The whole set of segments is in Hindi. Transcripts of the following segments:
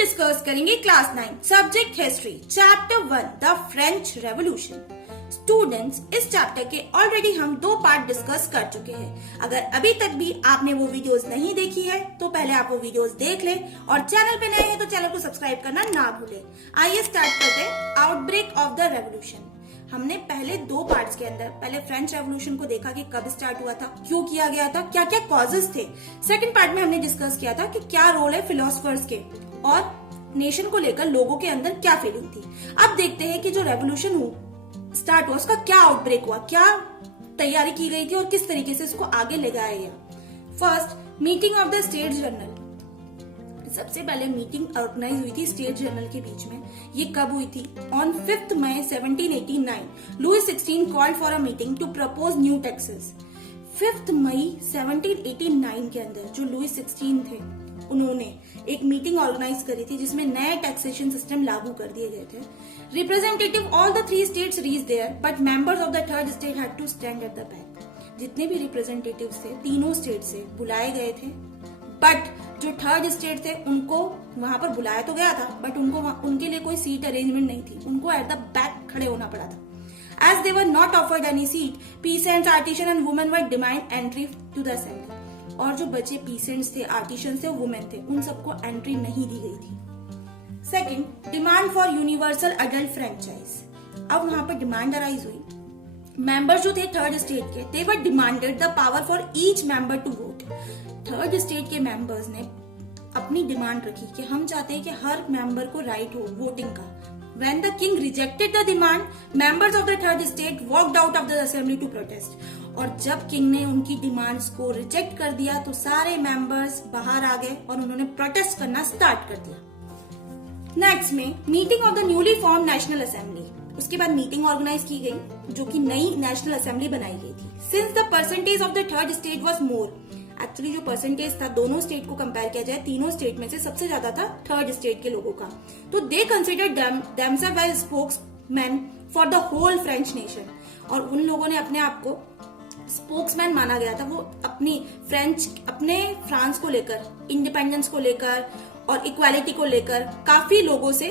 डिस्कस करेंगे class 9 subject history chapter 1 the French revolution. Students, इस चैप्टर के ऑलरेडी हम 2 पार्ट डिस्कस कर चुके हैं। अगर अभी तक भी आपने वो वीडियोस नहीं देखी है तो पहले आप वो वीडियोस देख लें और चैनल पे नए हैं तो चैनल को सब्सक्राइब करना ना भूलें। आइए स्टार्ट करते हैं आउटब्रेक ऑफ द रेवोल्यूशन। हमने पहले 2 पार्ट्स के अंदर पहले फ्रेंच रेवोल्यूशन को देखा कि कब स्टार्ट हुआ था, क्यों किया गया था, क्या क्या कॉजेस थे। सेकंड पार्ट में हमने डिस्कस किया था कि क्या रोल है फिलोसफर्स के और नेशन को लेकर लोगों के अंदर क्या फीलिंग थी। अब देखते हैं कि जो रेवोल्यूशन स्टार्ट हुआ उसका क्या आउटब्रेक हुआ, क्या तैयारी की गई थी और किस तरीके से इसको आगे ले जाया गया। First, meeting of the states general. सबसे पहले मीटिंग ऑर्गेनाइज हुई थी स्टेट जनरल के बीच में। ये कब हुई थी? On 5 May 1789 Louis 16 called for a meeting to propose new taxes. 5 मई 1789 के अंदर जो लुई 16 थे उन्होंने एक मीटिंग ऑर्गेनाइज करी थी जिसमें नए टैक्सेशन सिस्टम लागू कर दिए गए थे। Representative all the 3 states reach there but members of the 3rd state had to stand at the back. जितने भी रिप्रेजेंटेटिव थे तीनों स्टेट से बुलाए गए थे, बट जो 3rd स्टेट थे उनको वहां पर बुलाया तो गया था बट उनके लिए कोई सीट अरेंजमेंट नहीं थी। उनको एट द बैक खड़े होना पड़ा था। As they were not offered any seat, peasants, artisans and women were demand entry to the assembly. और जो बचे पीसेंट्स थे, आर्टिशंस थे, वुमेन थे, उन सबको एंट्री नहीं दी गई थी। Second, demand for universal adult franchise. अब वहां पर डिमांड अराइज हुई। मेंबर्स जो थे 3rd स्टेट के, they were demanded the power for each member to vote. 3rd state के मेंबर्स ने अपनी डिमांड रखी कि हम चाहते हैं कि हर मेंबर को राइट हो वोटिंग का। When the king rejected the demand, members of the 3rd state walked out of the assembly to protest. और जब किंग ने उनकी डिमांड्स को रिजेक्ट कर दिया तो सारे मेंबर्स बाहर आ गए और उन्होंने प्रोटेस्ट करना स्टार्ट कर दिया। नेक्स्ट में meeting of the newly form national assembly. उसके बाद मीटिंग ऑर्गेनाइज की गई जो कि नई नेशनल असेंबली बनाई गई थी। Since the percentage of the 3rd state was more, actually जो परसेंटेज था दोनों स्टेट को कंपेयर किया जाए, तीनों स्टेट में से सबसे ज्यादा था 3rd स्टेट के लोगों का। तो they consider themselves as spokesman for the whole French nation. और उन लोगों ने अपने आप को स्पोक्समैन माना गया था। वो अपने फ्रांस को लेकर, इंडिपेंडेंस को लेकर और इक्वालिटी को लेकर काफी लोगों से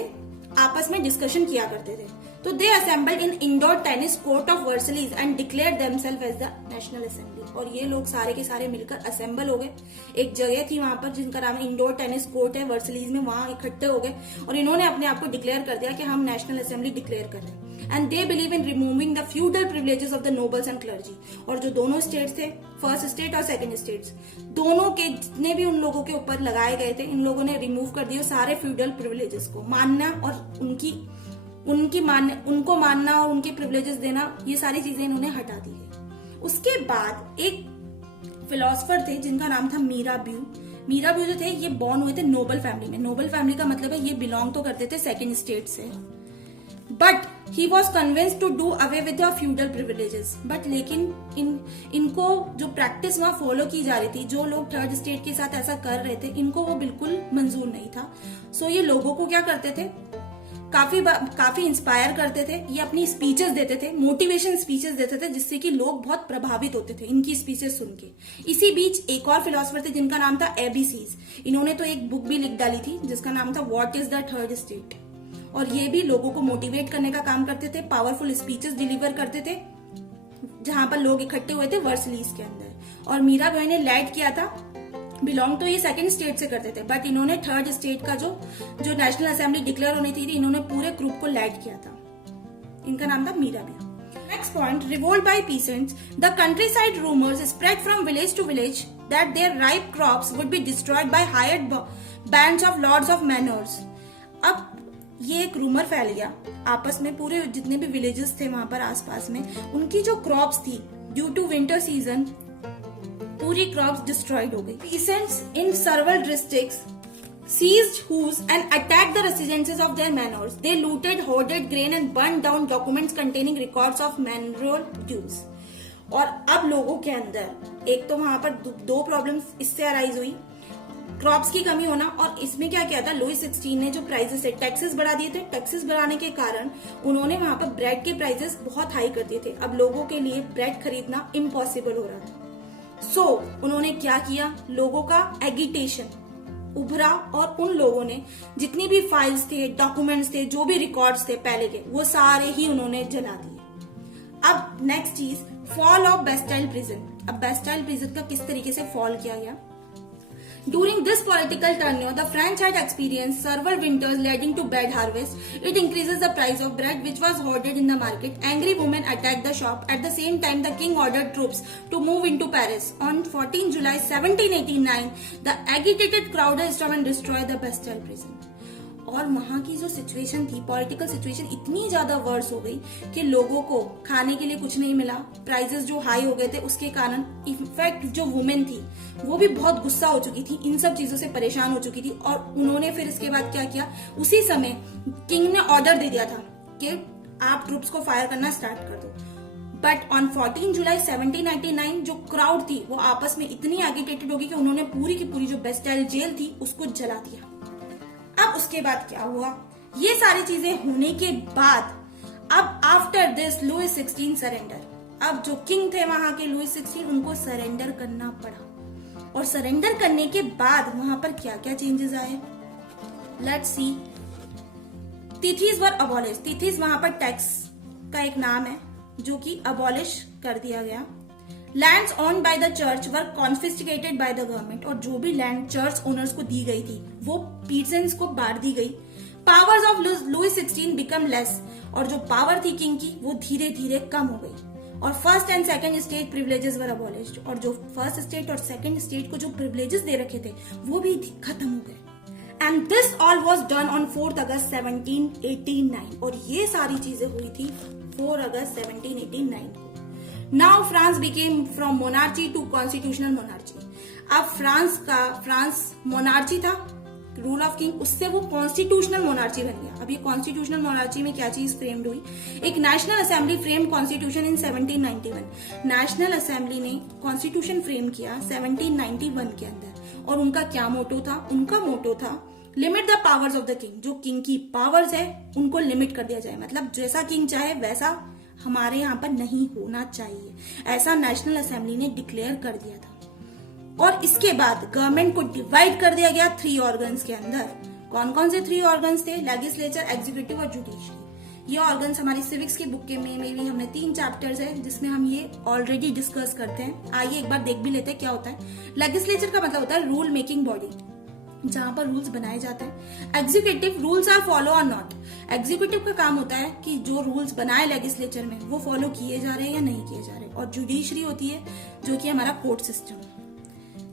आपस में डिस्कशन किया करते थे। तो they assembled in indoor tennis court of Versailles and declared themselves as the national assembly. और ये लोग सारे के सारे मिलकर असेंबल हो गए। एक जगह थी वहां पर जिनका नाम इंडोर टेनिस कोर्ट है वर्सलीज में, वहां इकट्ठे हो गए और इन्होंने अपने आप को डिक्लेयर कर दिया कि हम नेशनल असेंबली डिक्लेयर कर रहे हैं। And they believe in removing the feudal privileges of the nobles and clergy. और जो दोनों स्टेट्स थे, 1st स्टेट और 2nd स्टेट्स, दोनों के जितने भी उन लोगों के ऊपर लगाए गए थे, इन लोगों ने रिमूव कर दिए सारे फ्यूडल प्रिविलेजेस को। मानना और उनको मानना और उनके प्रिविलेजेस देना, ये सारी चीजें इन्होंने हटा दी है। उसके बाद एक फिलोसफर थे जिनका नाम था मीराब्यू। मीराब्यू जो थे ये बॉर्न हुए थे नोबल फैमिली में। नोबल फैमिली का मतलब है ये बिलोंग तो करते थे 2nd स्टेट से, but he was convinced to do away with the feudal privileges. But लेकिन इनको जो प्रैक्टिस वहां फॉलो की जा रही थी, जो लोग 3rd स्टेट के साथ ऐसा कर रहे थे, इनको वो बिल्कुल मंजूर नहीं था। सो ये लोगों को क्या करते थे, काफी इंस्पायर करते थे। ये अपनी स्पीचेस देते थे, मोटिवेशन स्पीचेस देते थे, जिससे कि लोग बहुत प्रभावित होते थे इनकी स्पीचेस सुन के। इसी बीच एक और फिलोसफर थे जिनका नाम था एबीसीज। इन्होंने तो एक बुक भी लिख डाली थी जिसका नाम था what is the 3rd state. और ये भी लोगों को मोटिवेट करने का काम करते थे, पावरफुल स्पीचेस डिलीवर करते थे जहां पर लोग इकट्ठे हुए थे वर्सलीज के अंदर। और मीराबाई ने लैड किया था, बिलोंग तो ये 2nd स्टेट से करते थे, बट इन्होंने 3rd स्टेट का जो नेशनल असेंबली डिक्लेयर होनी थी, इन्होंने पूरे ग्रुप को लैड किया था। इनका नाम था Mirabai. Next point, revolt by peasants. The countryside rumours spread from village to village that their ripe crops would be destroyed by hired bands of lords of manors. अब ये एक रूमर फैल गया आपस में, पूरे जितने भी विलेजेस थे वहां पर आसपास में, उनकी जो क्रॉप्स थी ड्यू टू विंटर सीजन पूरी क्रॉप्स डिस्ट्रॉयड हो गई। Peasants in सर्वल districts seized hoes and attacked the residences of their manors. They looted, hoarded grain and burned down documents containing records of manorial dues. और अब लोगों के अंदर एक तो वहां पर 2 प्रॉब्लम्स इससे अराइज हुई, क्रॉप्स की कमी होना, और इसमें क्या किया था, लुई 16 ने जो प्राइसेस है टैक्सेस बढ़ा दिए थे। टैक्सेस बढ़ाने के कारण उन्होंने वहां पर ब्रेड के प्राइसेस बहुत हाई कर दिए थे। अब लोगों के लिए ब्रेड खरीदना इम्पॉसिबल हो रहा था। सो उन्होंने क्या किया, लोगों का एगिटेशन, उभरा और उन लोगों ने जितनी भी फाइल्स थे, डॉक्यूमेंट्स थे, जो भी रिकॉर्ड्स थे पहले के, वो सारे ही उन्होंने जला दिए। अब नेक्स्ट चीज, फॉल ऑफ बेस्टाइल प्रिजन। अब बेस्टाइल प्रिजन का किस तरीके से फॉल किया गया? During this political tenure, the French had experienced several winters leading to bad harvest. It increases the price of bread, which was hoarded in the market. Angry women attacked the shop. At the same time, the king ordered troops to move into Paris. On 14 July 1789, the agitated crowd stormed and destroyed the Bastille prison. और वहां की जो सिचुएशन थी, पॉलिटिकल सिचुएशन इतनी ज्यादा वर्स हो गई कि लोगों को खाने के लिए कुछ नहीं मिला, प्राइसेस जो हाई हो गए थे उसके कारण इनफैक्ट जो वुमेन थी वो भी बहुत गुस्सा हो चुकी थी, इन सब चीजों से परेशान हो चुकी थी। और उन्होंने फिर इसके बाद क्या किया, उसी समय किंग ने ऑर्डर दे दिया था कि आप ट्रूप्स को फायर करना स्टार्ट कर दो। बट ऑन 14 जुलाई 1799 जो क्राउड थी वो आपस में इतनी एगिटेटेड होगी कि उन्होंने पूरी की पूरी जो बेस्टाइल जेल थी उसको जला दिया। अब उसके बाद क्या हुआ, ये सारी चीजें होने के बाद अब आफ्टर दिस लुइस 16 सरेंडर, अब जो किंग थे वहां के लुइस 16 उनको सरेंडर करना पड़ा। और सरेंडर करने के बाद वहां पर क्या क्या चेंजेस आए, लेट्स सी। तिथिस were abolish. तिथिस वहां पर टैक्स का एक नाम है जो कि अबॉलिश कर दिया गया। Lands owned by the church were confiscated by the government. और जो भी लैंड चर्च ओनर्स को दी गई थी वो पीटर्स को बांट दी गई। Powers of Louis 16 become less. और जो पावर थी किंग की वो धीरे धीरे कम हो गई। और first and second state privileges were abolished. और जो फर्स्ट स्टेट और सेकंड स्टेट को जो प्रिविलेजेस दे रखे थे वो भी खत्म हो गए। And this all was done on 4 अगस्त 1789। और ये सारी चीजें हुई थी 4 अगस्त 1789 को। Now France became from monarchy to constitutional monarchy. अब फ्रांस मोनार्ची था, रूल ऑफ किंग, उससे वो कॉन्स्टिट्यूशनल मोनार्ची बन गया। अब ये कॉन्स्टिट्यूशनल मोनार्ची में क्या चीज फ्रेम्ड हुई, एक national assembly framed constitution in 1791। National assembly ने कॉन्स्टिट्यूशन फ्रेम किया 1791 के अंदर। और उनका क्या मोटो था, उनका मोटो था limit the powers of the king. जो किंग की पावर्स है उनको लिमिट कर दिया जाए, मतलब जैसा किंग चाहे वैसा हमारे यहाँ पर नहीं होना चाहिए, ऐसा नेशनल असेंबली ने डिक्लेयर कर दिया था। और इसके बाद गवर्नमेंट को डिवाइड कर दिया गया 3 ऑर्गन्स के अंदर। कौन कौन से 3 ऑर्गन्स थे, लेजिस्लेचर, एग्जीक्यूटिव और जुडिशरी। ये ऑर्गन्स हमारी सिविक्स के बुक के में भी हमने 3 चैप्टर्स है जिसमें हम ये ऑलरेडी डिस्कस करते हैं। आइए एक बार देख भी लेते हैं क्या होता है। लेजिस्लेचर का मतलब होता है रूल मेकिंग बॉडी, जहां पर रूल्स बनाए जाते हैं। एग्जीक्यूटिव, रूल्स आर फॉलो और नॉट। एग्जीक्यूटिव का काम होता है कि जो रूल्स बनाए लेजिस्लेचर में वो फॉलो किए जा रहे हैं या नहीं किए जा रहे। और जुडिशरी होती है जो कि हमारा कोर्ट सिस्टम।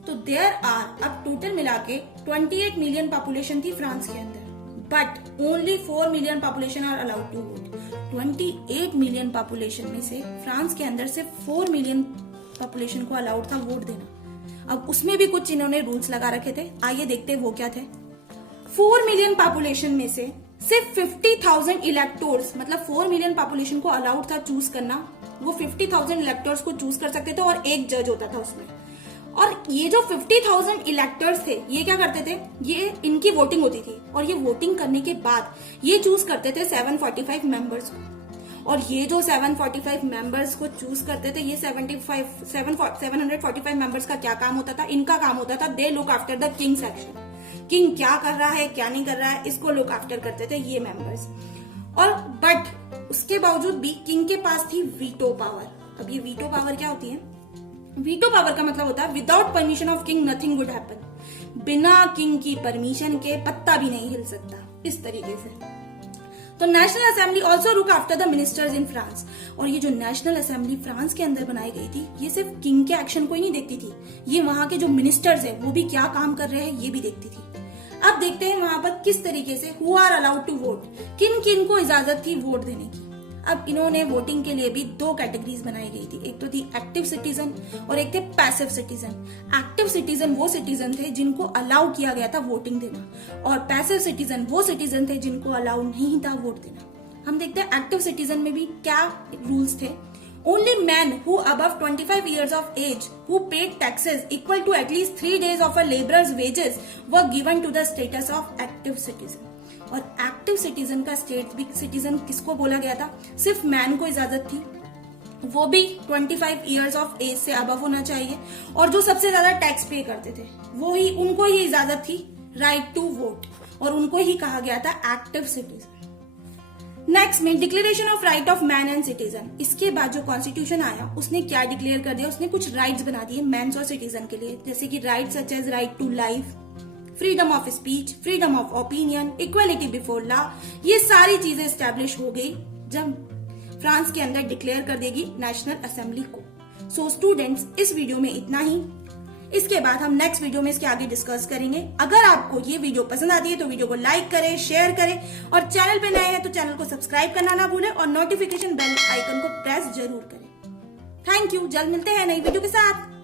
तो देयर आर, अब टोटल मिला के 28 मिलियन पॉपुलेशन थी फ्रांस के अंदर, but only 4 million population are allowed to vote. 28 million population में से फ्रांस के अंदर सिर्फ 4 मिलियन पॉपुलेशन को अलाउड था वोट देना। अब उसमें भी कुछ इन्होंने रूल्स लगा रखे थे, आइए देखते हैं वो क्या थे। 4 मिलियन पॉपुलेशन में से सिर्फ 50,000 इलेक्टोर्स, मतलब 4 मिलियन पॉपुलेशन को अलाउड था चूज करना। वो 50,000 इलेक्टोर्स को चूज कर सकते थे और एक जज होता था उसमें। और ये जो 50,000 इलेक्टर्स थे ये क्या करते थे, ये इनकी वोटिंग होती थी और ये वोटिंग करने के बाद ये चूज करते थे 745 मेंबर्स को। और ये जो 745 मेंबर्स को चूज करते थे, ये 745 मेंबर्स का क्या काम होता था, इनका काम होता था they look after the Kings action. King क्या कर रहा है क्या नहीं कर रहा है इसको लुक आफ्टर करते थे ये मेंबर्स। और बट उसके बावजूद भी किंग के पास थी वीटो पावर। अब ये वीटो पावर क्या होती है, वीटो पावर का मतलब होता है without permission of king nothing would happen. बिना किंग की परमिशन के पत्ता भी नहीं हिल सकता, इस तरीके से। तो national assembly also look after the ministers in France. और ये जो नेशनल असेंबली फ्रांस के अंदर बनाई गई थी ये सिर्फ किंग के एक्शन को ही नहीं देखती थी, ये वहां के जो मिनिस्टर्स है वो भी क्या काम कर रहे हैं ये भी देखती थी। अब देखते हैं वहां पर किस तरीके से who are allowed to vote, किन किन को इजाजत थी वोट देने की। अब इन्होंने वोटिंग के लिए भी 2 कैटेगरीज बनाई गई थी, एक तो थी एक्टिव सिटीजन और एक थे पैसिव सिटीजन। एक्टिव सिटीजन वो सिटीजन थे जिनको अलाउ किया गया था वोटिंग देना, और पैसिव सिटीजन वो सिटीजन थे जिनको अलाउ नहीं था वोट देना। हम देखते हैं एक्टिव सिटीजन में भी क्या रूल्स थे। Only men who above 25 years of age who paid taxes equal to at least 3 days of a laborer's wages were given to the status of active citizen। और एक्टिव सिटीजन का सिटीजन किसको बोला गया था, सिर्फ मैन को इजाजत थी, वो भी 25 इयर्स ऑफ एज से अबव होना चाहिए, और जो सबसे ज्यादा टैक्स पे करते थे वो ही, उनको ही इजाजत थी राइट टू वोट, और उनको ही कहा गया था एक्टिव सिटीजन। नेक्स्ट में declaration of right of man and citizen. इसके बाद जो कॉन्स्टिट्यूशन आया उसने क्या डिक्लेयर कर दिया, उसने कुछ राइट्स बना दिए मैंस और सिटीजन के लिए, जैसे कि right such as right to life, freedom of speech, freedom of opinion, equality before law. ये सारी चीजें एस्टेब्लिश हो गई जब फ्रांस के अंदर डिक्लेयर कर देगी नेशनल असेंबली को। सो स्टूडेंट्स, इस वीडियो में इतना ही। इसके बाद हम नेक्स्ट वीडियो में इसके आगे डिस्कस करेंगे। अगर आपको ये वीडियो पसंद आती है तो वीडियो को लाइक करें, शेयर करें, और चैनल पे नए हैं तो चैनल को सब्सक्राइब करना ना भूलें और नोटिफिकेशन बेल आइकन को प्रेस जरूर करें। Thank you. जल्द मिलते हैं नई वीडियो के साथ।